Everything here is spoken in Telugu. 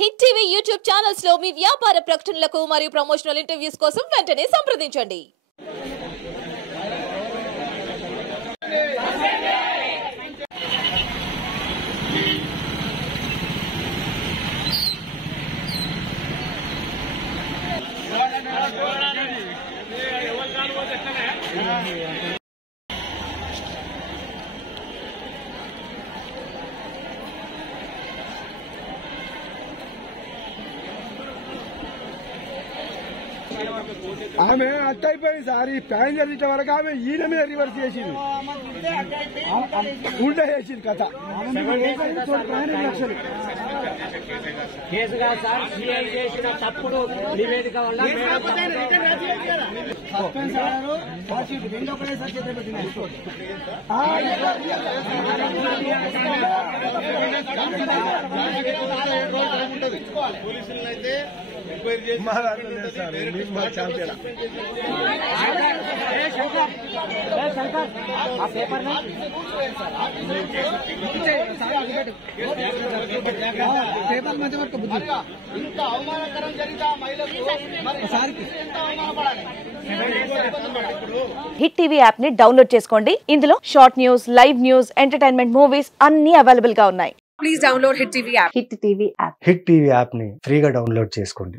హిట్ టీవీ యూట్యూబ్ ఛానల్స్ లో మీ వ్యాపార ప్రకటనలకు మరియు ప్రమోషనల్ ఇంటర్వ్యూస్ కోసం వెంటనే సంప్రదించండి. ఆమె అట్టయిపోయింది సార్. ఈ ప్యాసింజర్ ఇట్ల వరకు ఆమె ఈయన మీద రివర్స్ చేసింది, ఉల్టా చేసింది కథ. కేసుగా సార్ సిఐ చేసిన తప్పుడు నివేదిక వల్ల పోలీసులైతే ఎంక్వైరీ చేసి ఇంత అవమానకరం జరిగితే మహిళకు హిట్ టీవీ యాప్ ని డౌన్లోడ్ చేసుకోండి. ఇందులో short news, live news, entertainment movies అన్ని అవైలబుల్ గా ఉన్నాయి. Please download hit TV app. Hit TV app ని ఫ్రీగా డౌన్లోడ్ చేసుకోండి.